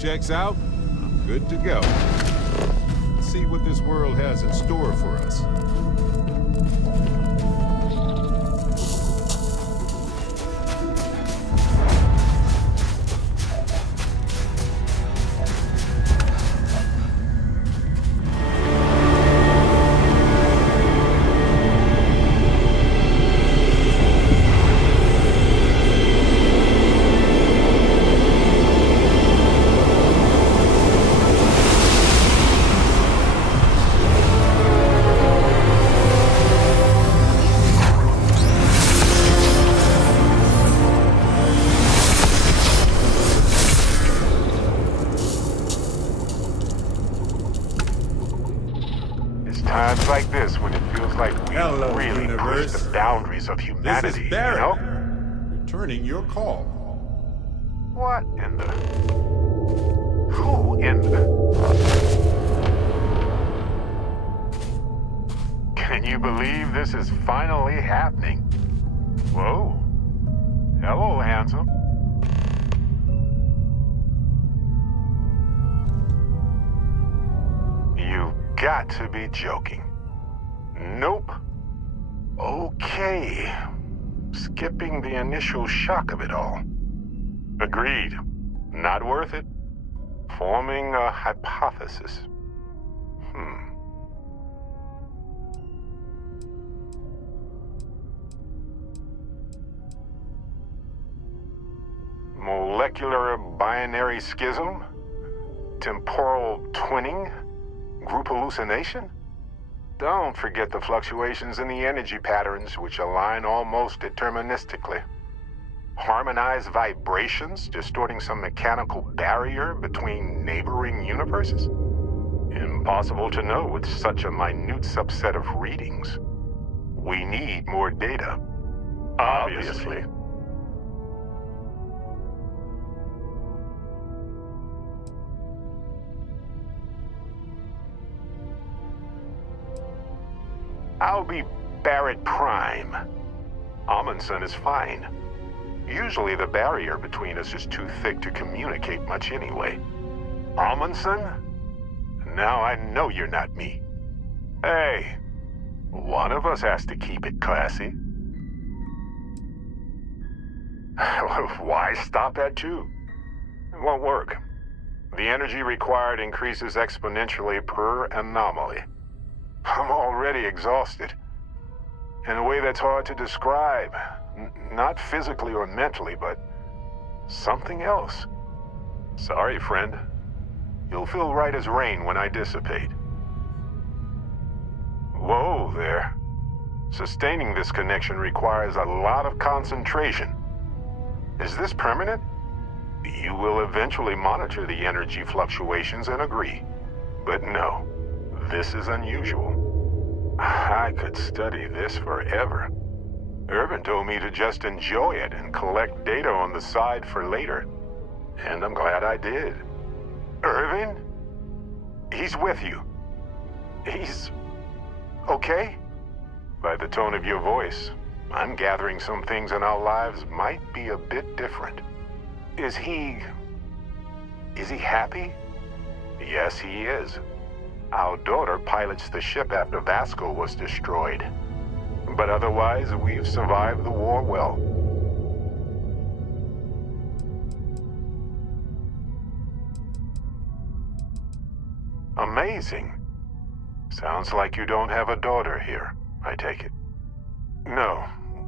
checks out, I'm good to go. Let's see what this world has in store for us. Times like this when it feels like we Hello, really universe. push the boundaries of This humanity, is Barrett. you know? Returning your call. What in the... Who in the... Can you believe this is finally happening? Whoa. Hello, handsome. You got to be joking. Nope. Okay. Skipping the initial shock of it all. Agreed. Not worth it. Forming a hypothesis. Molecular binary schism? Temporal twinning? Group hallucination? Don't forget the fluctuations in the energy patterns, which align almost deterministically. Harmonized vibrations, distorting some mechanical barrier between neighboring universes? Impossible to know with such a minute subset of readings. We need more data. Obviously. I'll be Barrett Prime. Amundsen is fine. Usually the barrier between us is too thick to communicate much anyway. Amundsen? Now I know you're not me. Hey, one of us has to keep it classy. Why stop at 2? It won't work. The energy required increases exponentially per anomaly. I'm already exhausted. In a way that's hard to describe. Not physically or mentally, but something else. Sorry, friend. You'll feel right as rain when I dissipate. Whoa there. Sustaining this connection requires a lot of concentration. Is this permanent? You will eventually monitor the energy fluctuations and agree. But no. This is unusual. I could study this forever. Irvin told me to just enjoy it and collect data on the side for later. And I'm glad I did. Irvin? He's with you. He's... okay? By the tone of your voice, I'm gathering some things in our lives might be a bit different. Is he happy? Yes, he is. Our daughter pilots the ship after Vasco was destroyed. But otherwise, we've survived the war well. Amazing. Sounds like you don't have a daughter here, I take it. No,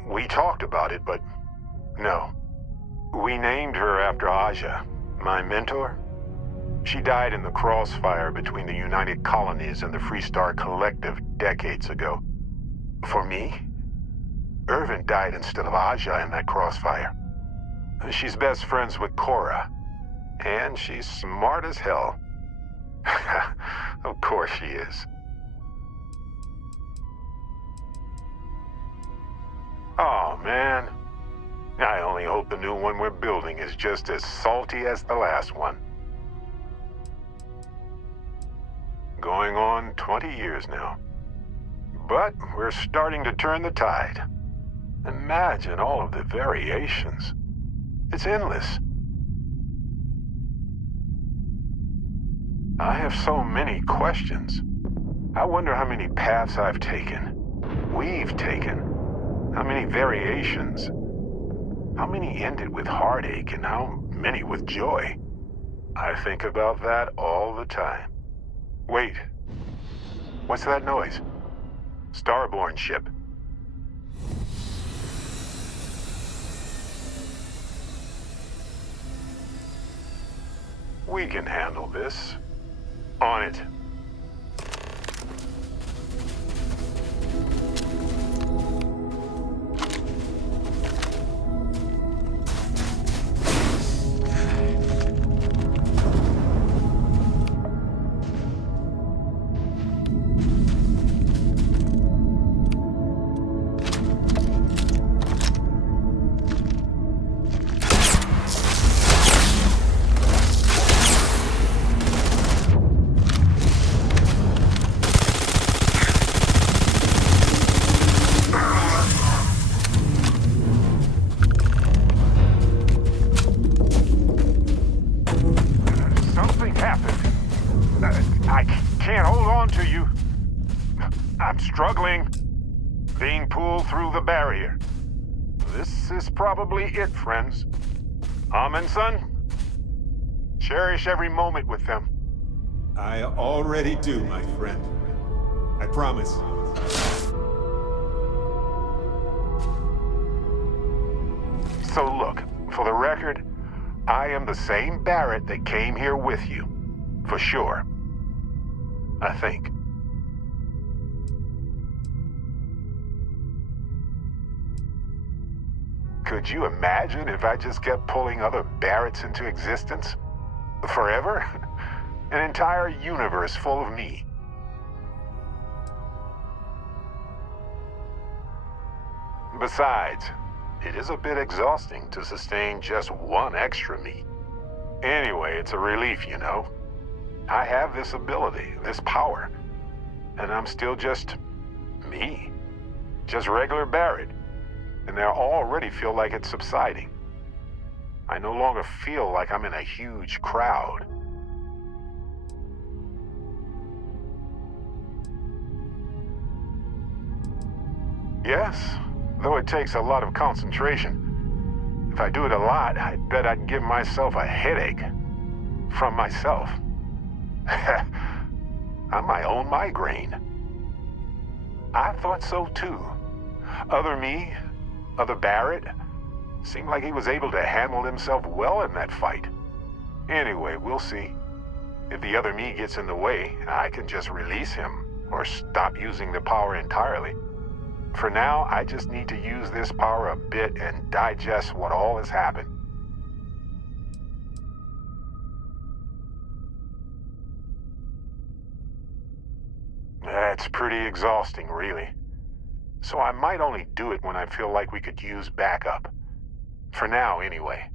we talked about it, but no. We named her after Aja, my mentor. She died in the crossfire between the United Colonies and the Freestar Collective decades ago. For me, Irvin died instead of Aja in that crossfire. She's best friends with Cora, and she's smart as hell. Of course she is. Oh, man. I only hope the new one we're building is just as salty as the last one. Going on 20 years now. But we're starting to turn the tide. Imagine all of the variations. It's endless. I have so many questions. I wonder how many paths I've taken, we've taken, how many variations, how many ended with heartache, and how many with joy. I think about that all the time. Wait, what's that noise? Starborn ship. We can handle this. On it. Struggling, being pulled through the barrier. This is probably it, friends. Son, cherish every moment with them. I already do, my friend. I promise. So look, for the record, I am the same Barrett that came here with you. For sure. I think. Could you imagine if I just kept pulling other Barretts into existence? Forever? An entire universe full of me. Besides, it is a bit exhausting to sustain just one extra me. Anyway, it's a relief, you know. I have this ability, this power, and I'm still just me. Just regular Barrett. And I already feel like it's subsiding. I no longer feel like I'm in a huge crowd. Yes, though it takes a lot of concentration. If I do it a lot, I bet I'd give myself a headache. From myself. I'm my own migraine. I thought so too. Other me, other Barrett, seemed like he was able to handle himself well in that fight. Anyway, we'll see. If the other me gets in the way, I can just release him, or stop using the power entirely. For now, I just need to use this power a bit and digest what all has happened. That's pretty exhausting, really. So I might only do it when I feel like we could use backup. For now, anyway.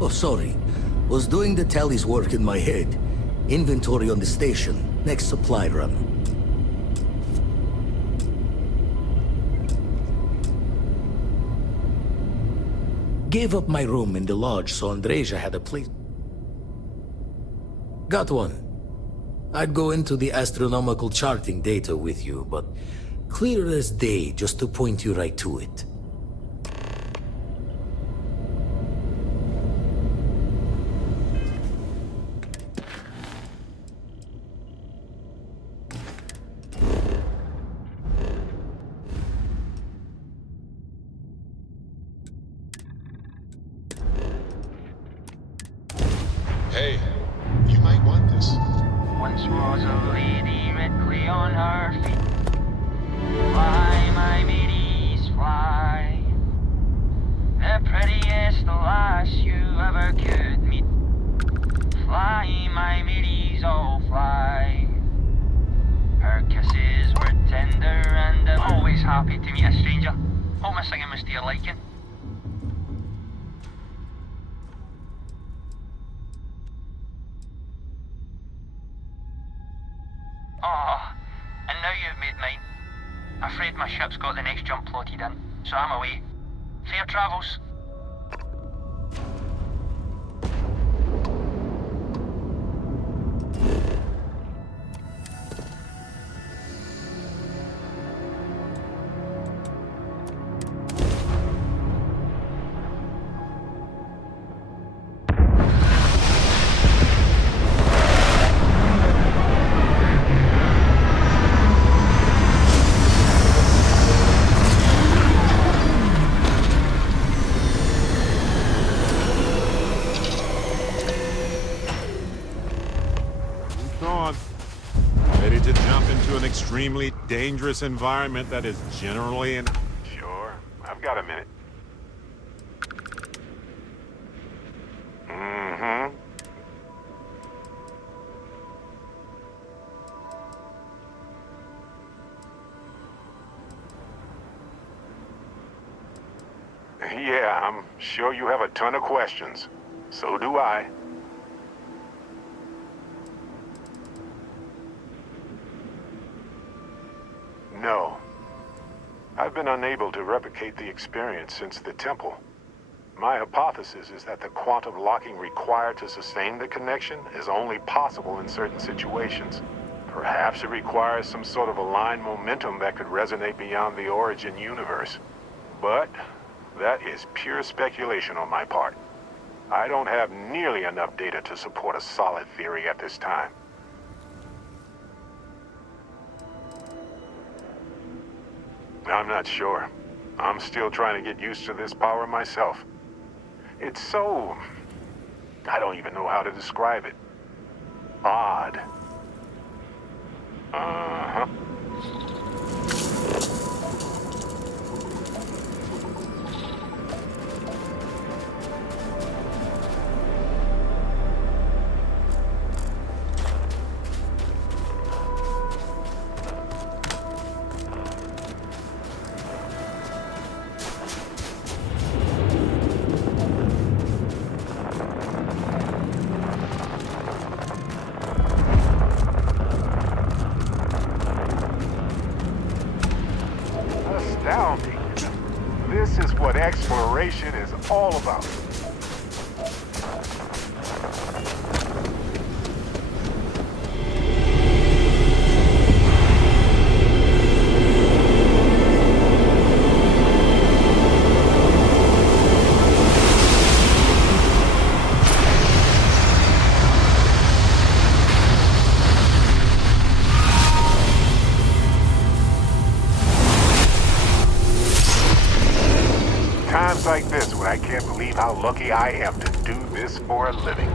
Oh, sorry. Was doing the tallies work in my head. Inventory on the station, next supply run. Gave up my room in the lodge so Andreja had a place. Got one. I'd go into the astronomical charting data with you, but clear as day just to point you right to it. Hey, you might want this. Once was a lady red on her feet. Fly, my mateys, fly. The prettiest lass you ever could meet. Fly, my mateys, all fly. Her kisses were tender and I'm always happy to meet a stranger. Hope my singing was to your liking. Oh, and now you've made mine. Afraid my ship's got the next jump plotted in, so I'm away. Fair travels. On. Ready to jump into an extremely dangerous environment that is generally in... Sure. I've got a minute. Mm-hmm. Yeah, I'm sure you have a ton of questions. So do I. No. I've been unable to replicate the experience since the temple. My hypothesis is that the quantum locking required to sustain the connection is only possible in certain situations. Perhaps it requires some sort of aligned momentum that could resonate beyond the origin universe. But that is pure speculation on my part. I don't have nearly enough data to support a solid theory at this time. I'm not sure. I'm still trying to get used to this power myself. It's so... I don't even know how to describe it. Odd. Uh-huh. Astounding. This is what exploration is all about. Times like this when I can't believe how lucky I am to do this for a living.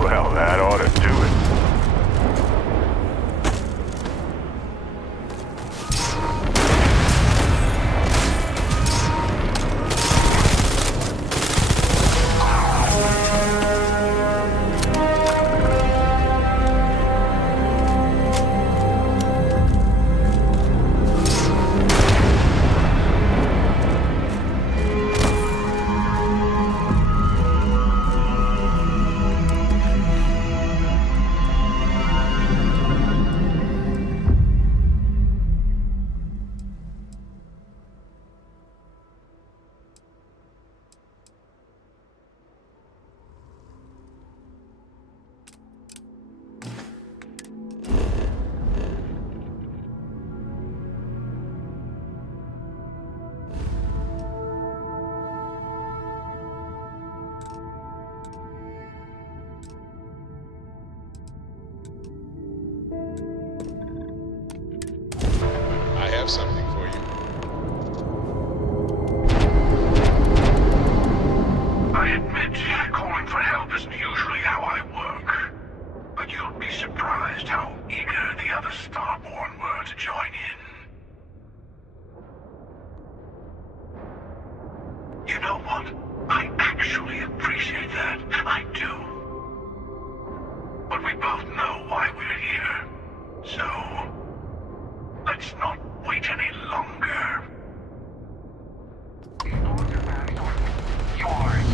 Well, that ought to do it. have something for you. I admit, calling for help isn't usually how I work. But you'll be surprised how eager the other Starborn were to join in. You know what? I actually appreciate that. I do. But we both know why we're here. So, let's not wait any longer. Yours.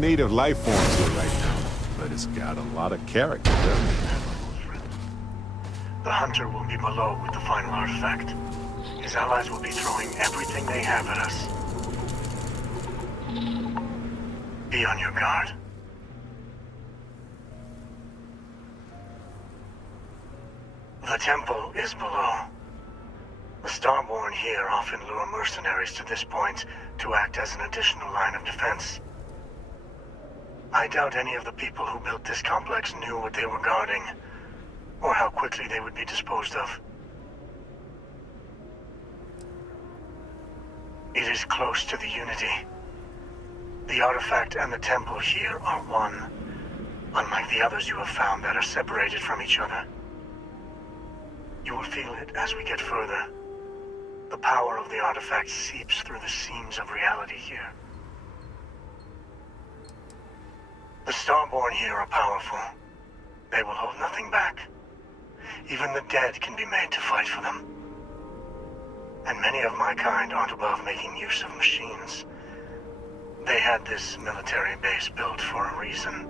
Native life forms here right now, but it's got a lot of character, doesn't it? The hunter will be below with the final artifact. His allies will be throwing everything they have at us. Be on your guard. The temple is below. The Starborn here often lure mercenaries to this point to act as an additional line of defense. I doubt any of the people who built this complex knew what they were guarding, or how quickly they would be disposed of. It is close to the Unity. The artifact and the temple here are one, unlike the others you have found that are separated from each other. You will feel it as we get further. The power of the artifact seeps through the seams of reality here. The Starborn here are powerful. They will hold nothing back. Even the dead can be made to fight for them. And many of my kind aren't above making use of machines. They had this military base built for a reason.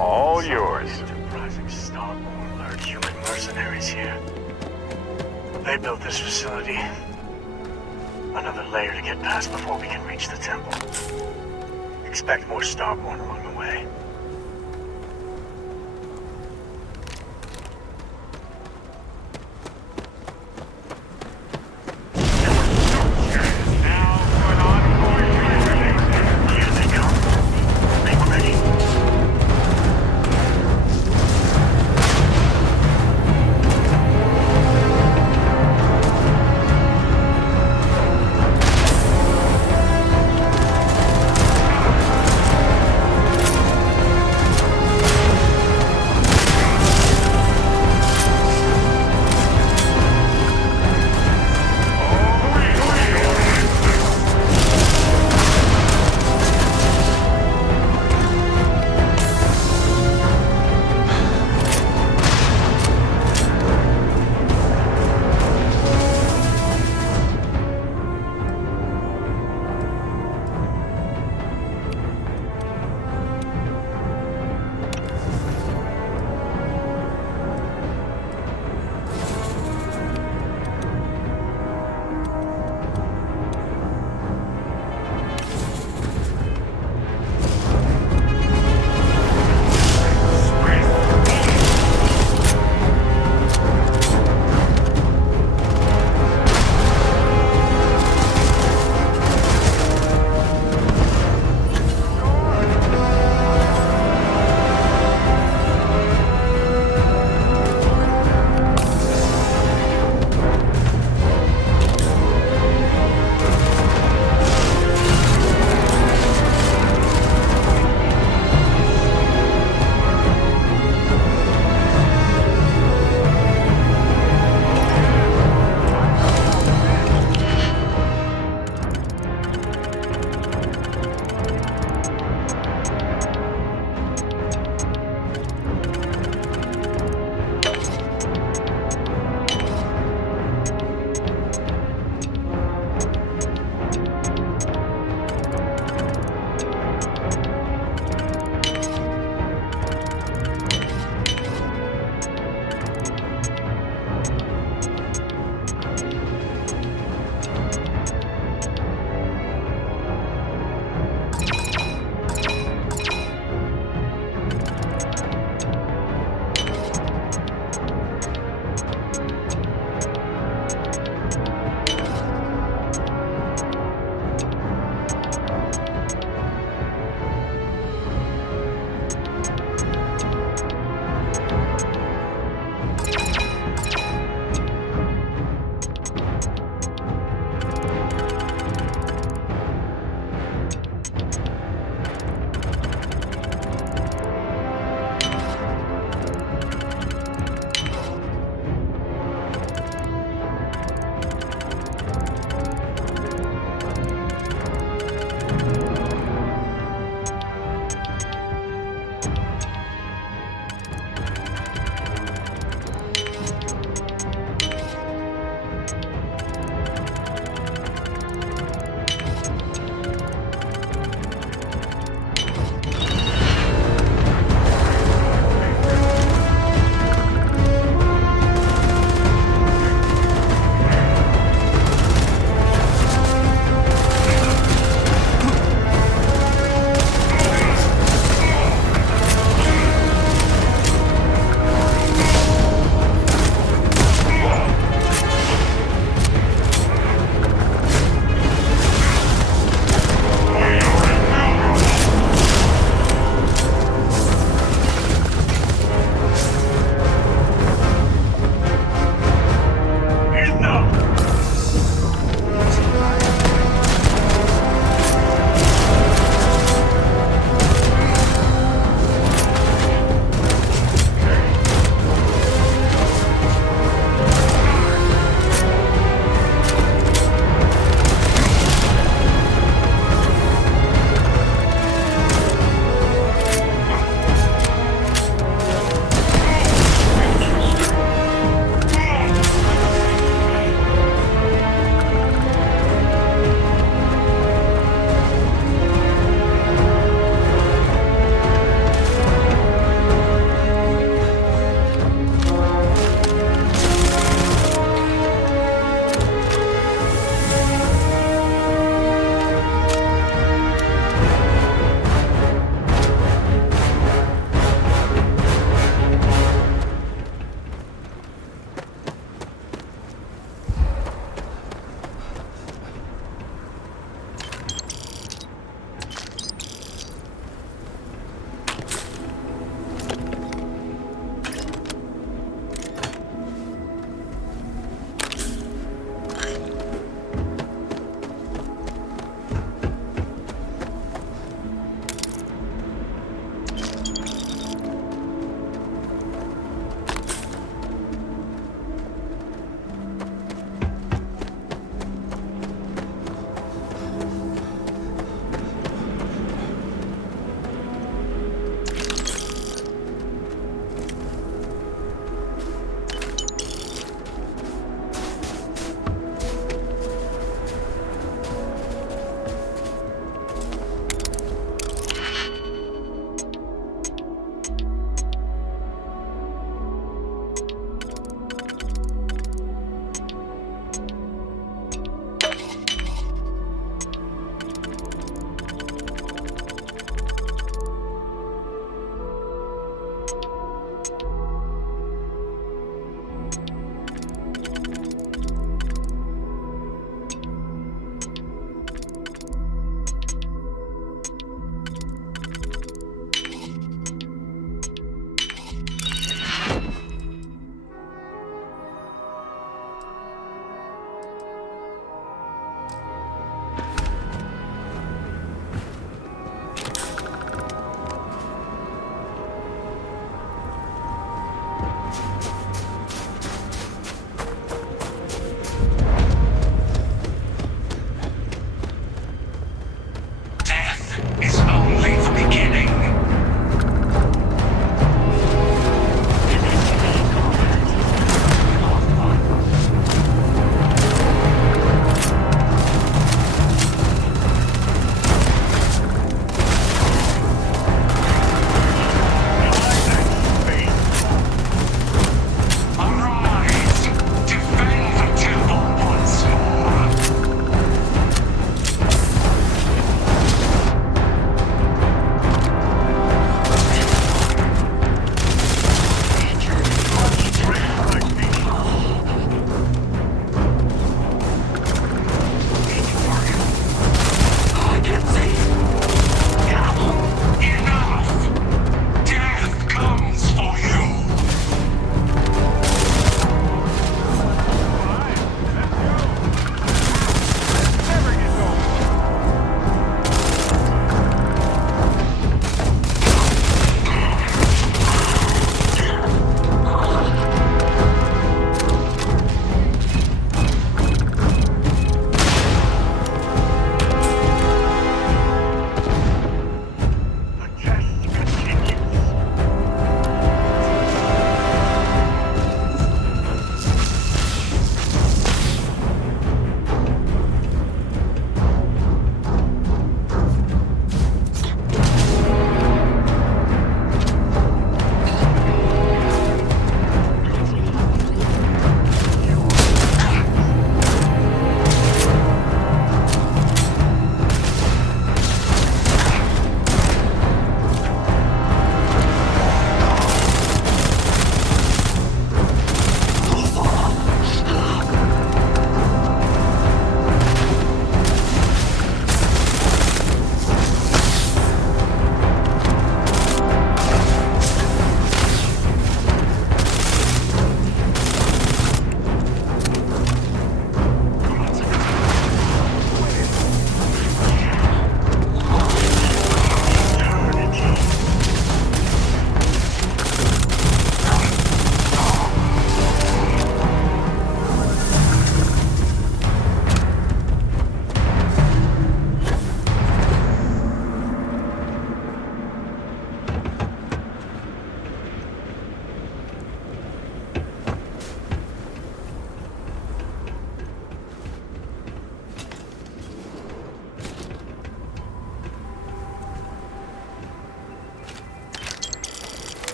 All yours. Enterprising Starborn lured human mercenaries here. They built this facility. Another layer to get past before we can reach the temple. Expect more Starborn along the way. Here they come. Make ready.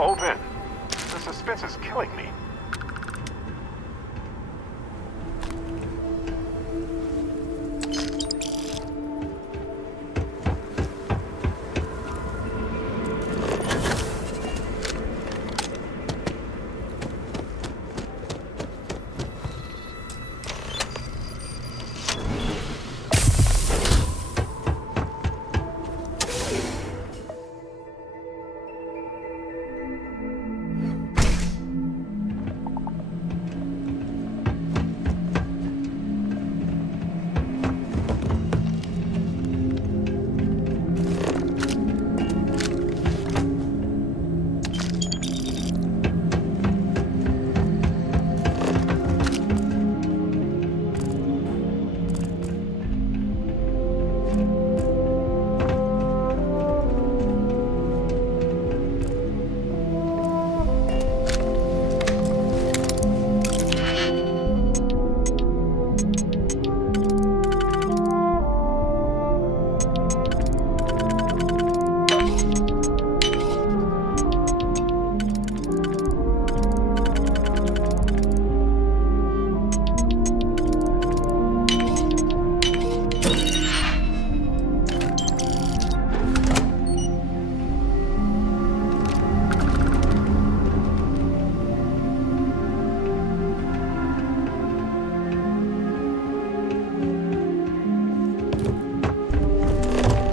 Open. The suspense is killing me.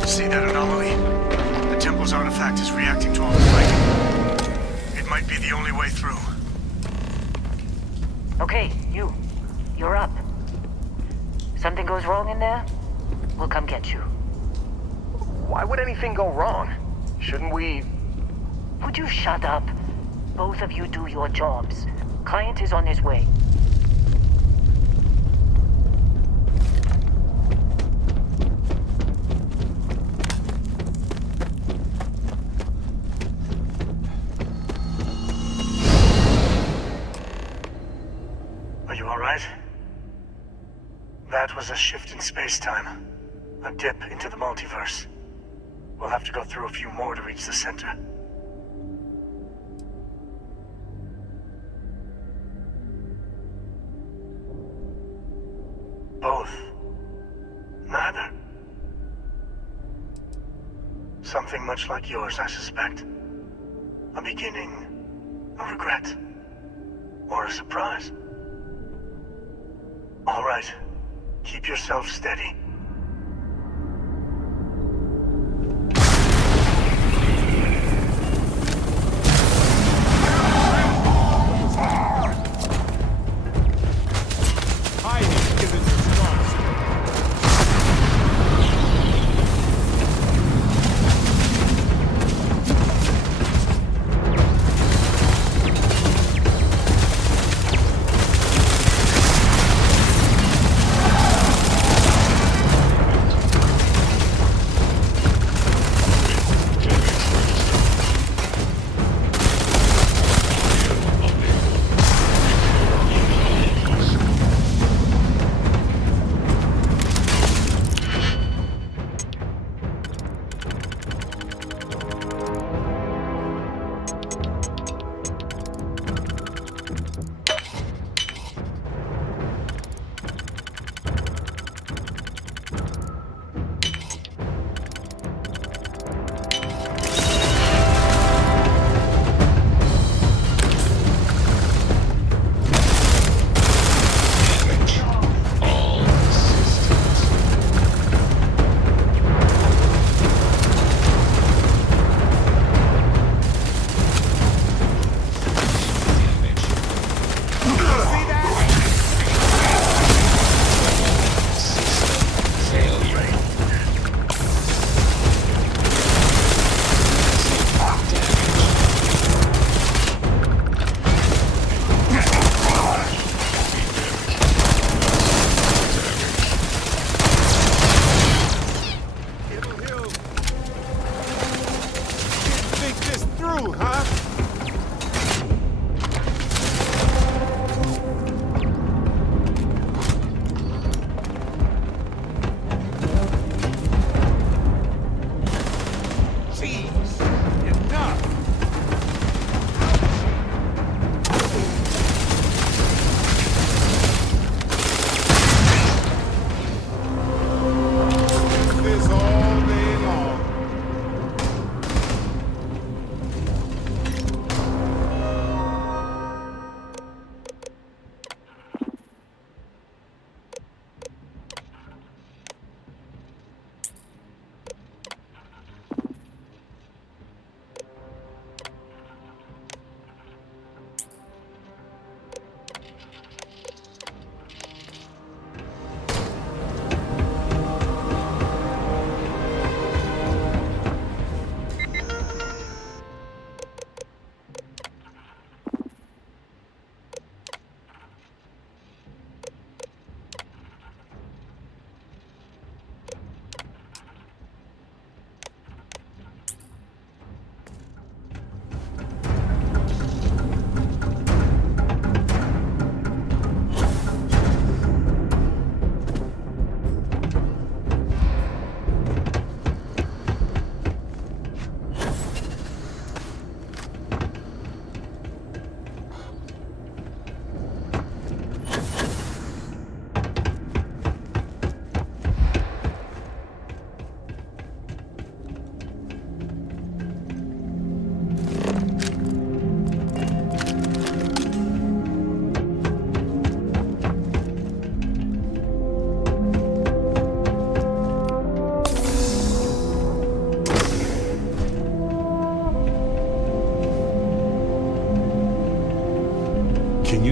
See that anomaly? The temple's artifact is reacting to all the fighting. It might be the only way through. Okay, you're up. Something goes wrong in there, we'll come get you. Why would anything go wrong? Shouldn't we... Would you shut up? Both of you do your jobs. Client is on his way. Are you alright? That was a shift in space-time. A dip into the multiverse. We'll have to go through a few more to reach the center. Both. Neither. Something much like yours, I suspect. A beginning, a regret, or a surprise. All right. Keep yourself steady. Hiding isn't your strong suit.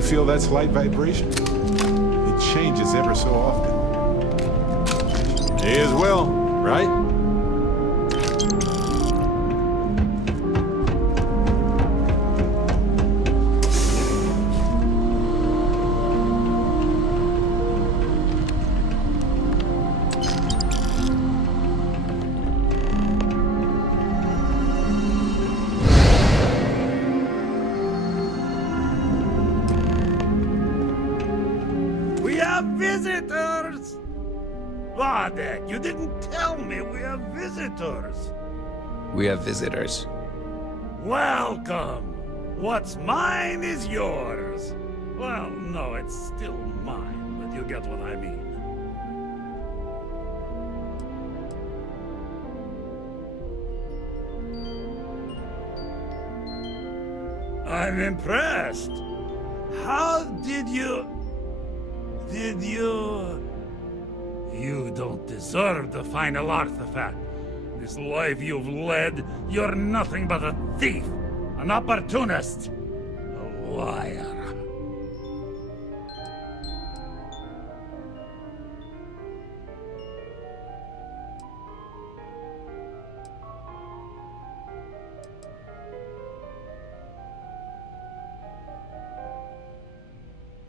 feel that slight vibration? It changes ever so often. May as well, right? We have visitors! Vadek, you didn't tell me we have visitors. We have visitors. Welcome. What's mine is yours. Well, no, it's still mine, but you get what I mean. I'm impressed. How did you... You don't deserve the final artifact. This life you've led, you're nothing but a thief, an opportunist, a liar.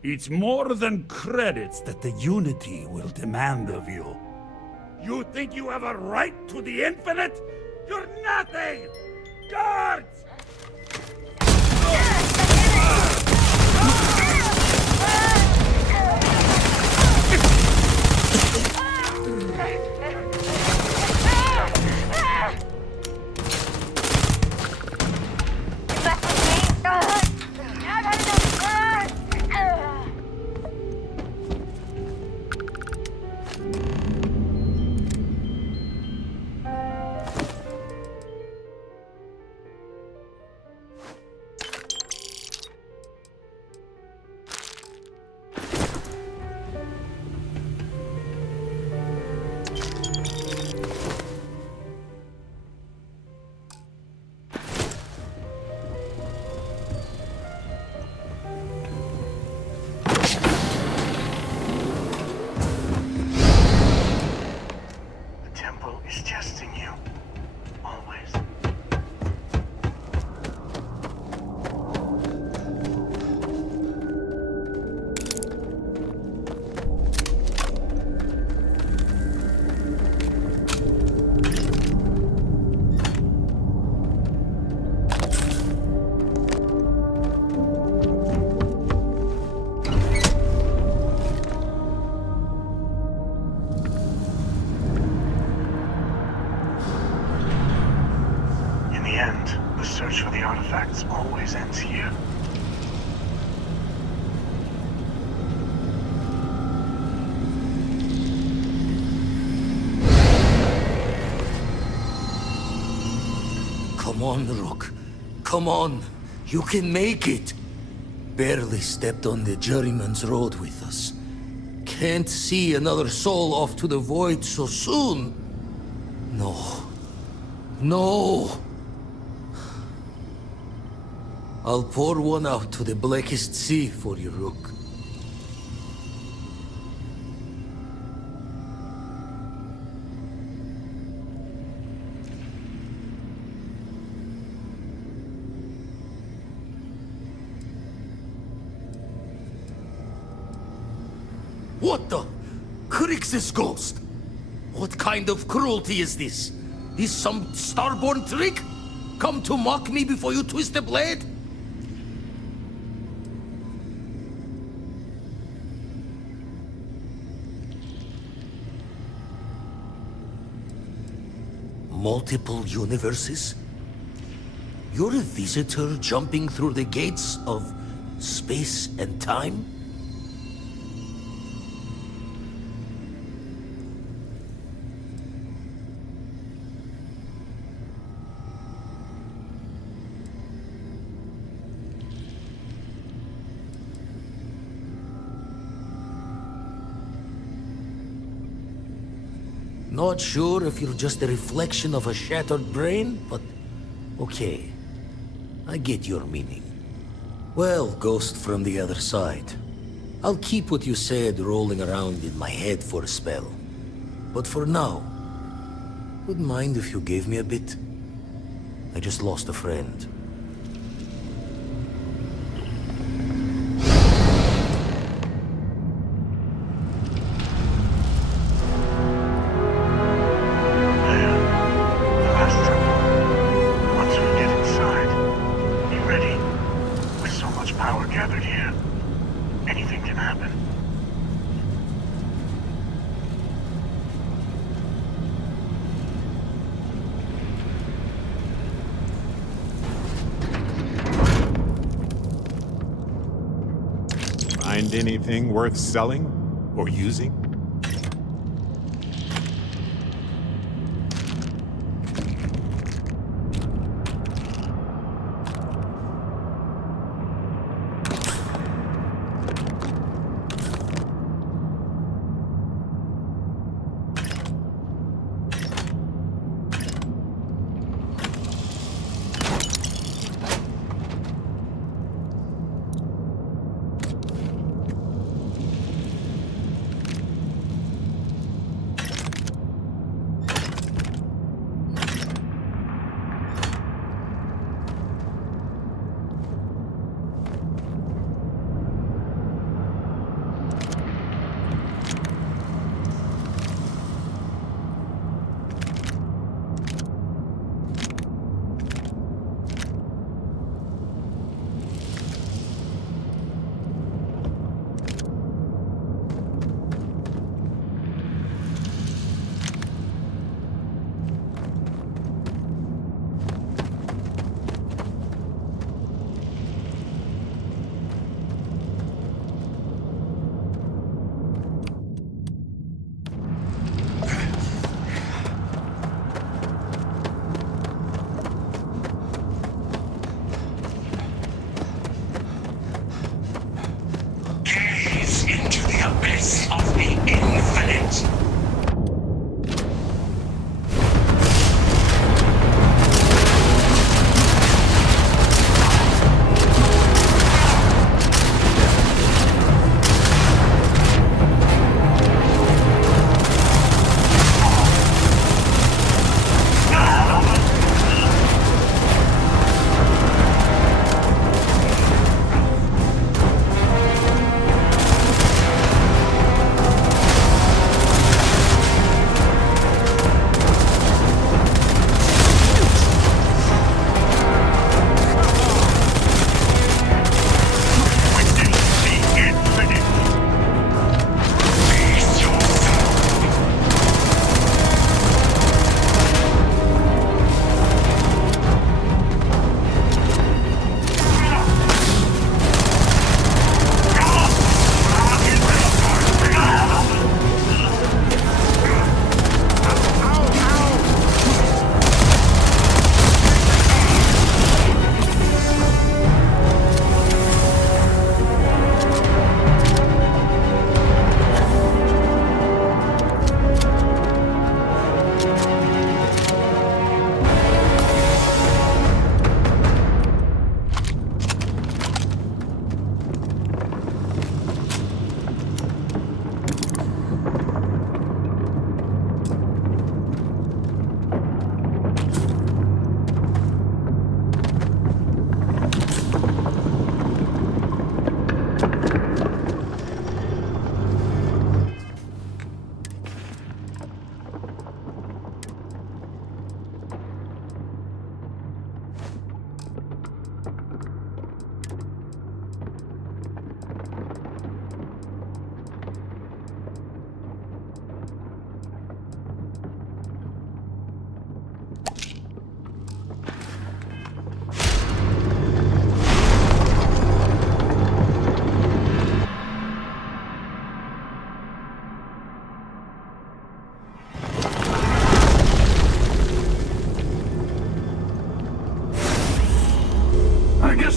It's more than credits that the Unity will demand of you. You think you have a right to the infinite? You're nothing! Guards! Come on, Rook. Come on. You can make it. Barely stepped on the juryman's road with us. Can't see another soul off to the void so soon. No. No. I'll pour one out to the blackest sea for you, Rook. What the? Crix's ghost? What kind of cruelty is this? Is some Starborn trick? Come to mock me before you twist the blade? Multiple universes? You're a visitor jumping through the gates of space and time? Not sure if you're just a reflection of a shattered brain, but okay. I get your meaning. Well, ghost from the other side. I'll keep what you said rolling around in my head for a spell. But for now, wouldn't mind if you gave me a bit. I just lost a friend. There. The last temple. Once we get inside, be ready. With so much power gathered here, anything can happen. Find anything worth selling or using? Of the infinite.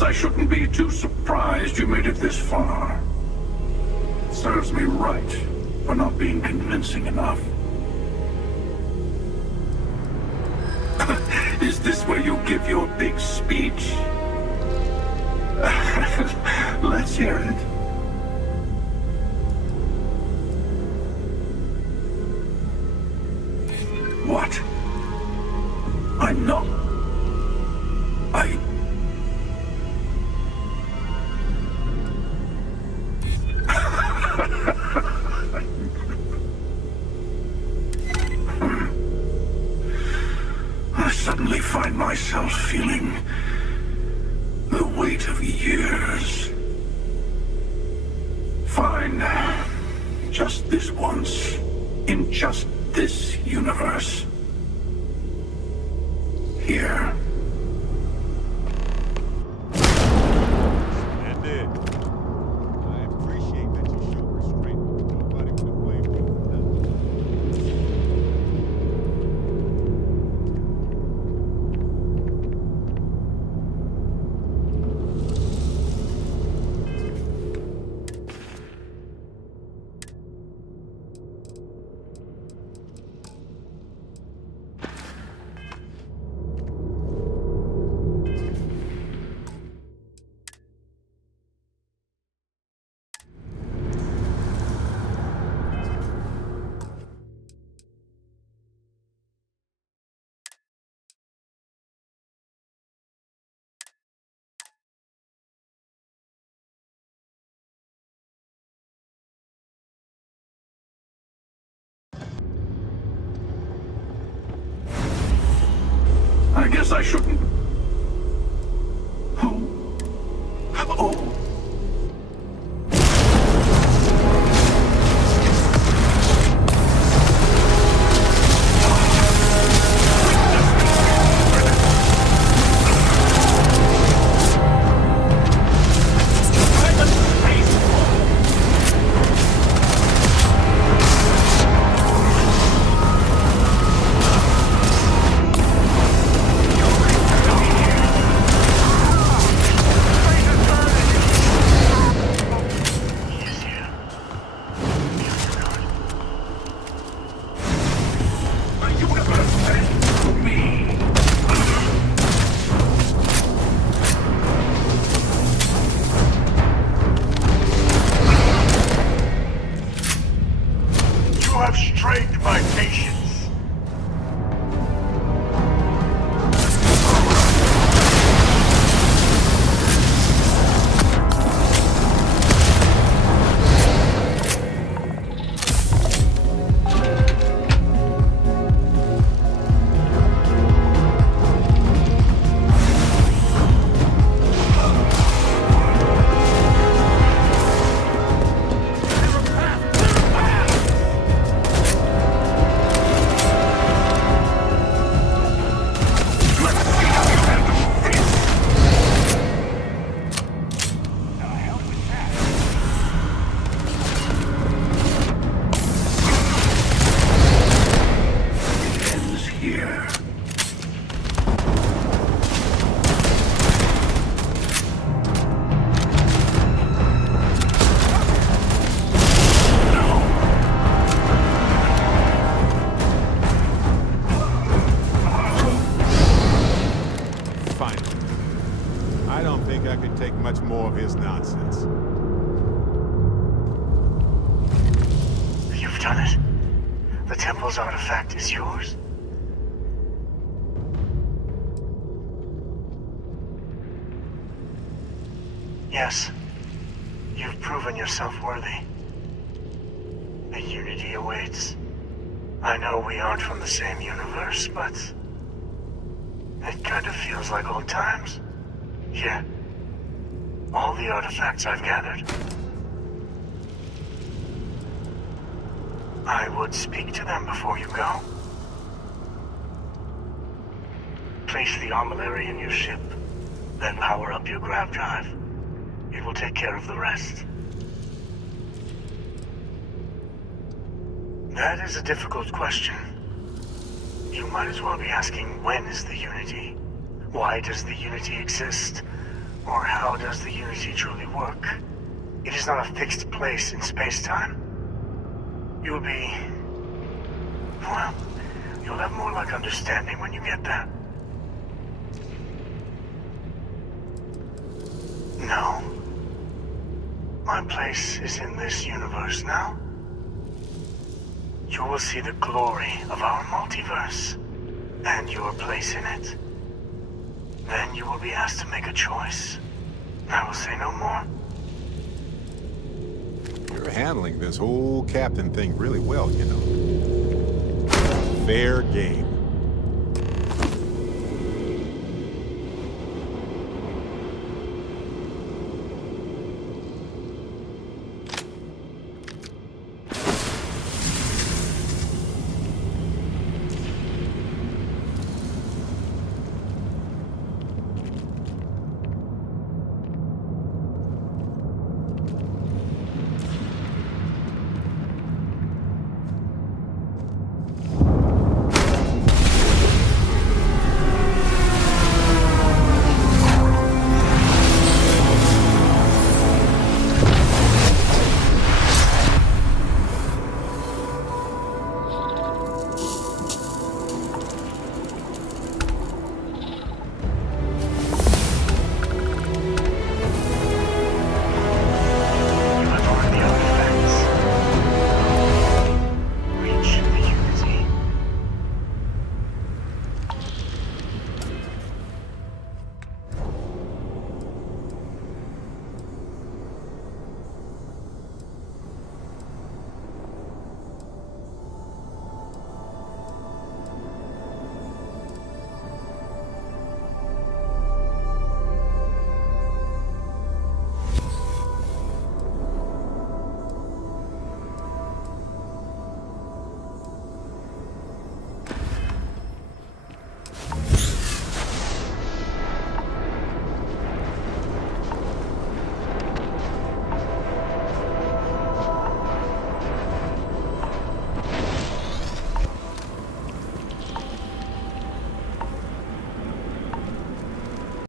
I shouldn't be too surprised you made it this far. Serves me right for not being convincing enough. Is this where you give your big speech? Let's hear it. What? I'm not... I suddenly find myself feeling the weight of years. Fine. Just this once. In just this universe. Here. Splendid. I appreciate that you showed restraint. Nobody would have blamed you for that. I guess I shouldn't... Oh. Oh. You have strained my patience. I don't think I could take much more of his nonsense. You've done it. The temple's artifact is yours. Yes. You've proven yourself worthy. The Unity awaits. I know we aren't from the same universe, but... it kind of feels like old times. Here. All the artifacts I've gathered. I would speak to them before you go. Place the armillary in your ship, then power up your grav drive. It will take care of the rest. That is a difficult question. You might as well be asking, when is the Unity? Why does the Unity exist? Or how does the Unity truly work? It is not a fixed place in space-time. You'll be... well, you'll have more like understanding when you get there. No. my place is in this universe now, you will see the glory of our multiverse and your place in it. Then you will be asked to make a choice. I will say no more. You're handling this whole captain thing really well, you know. Fair game.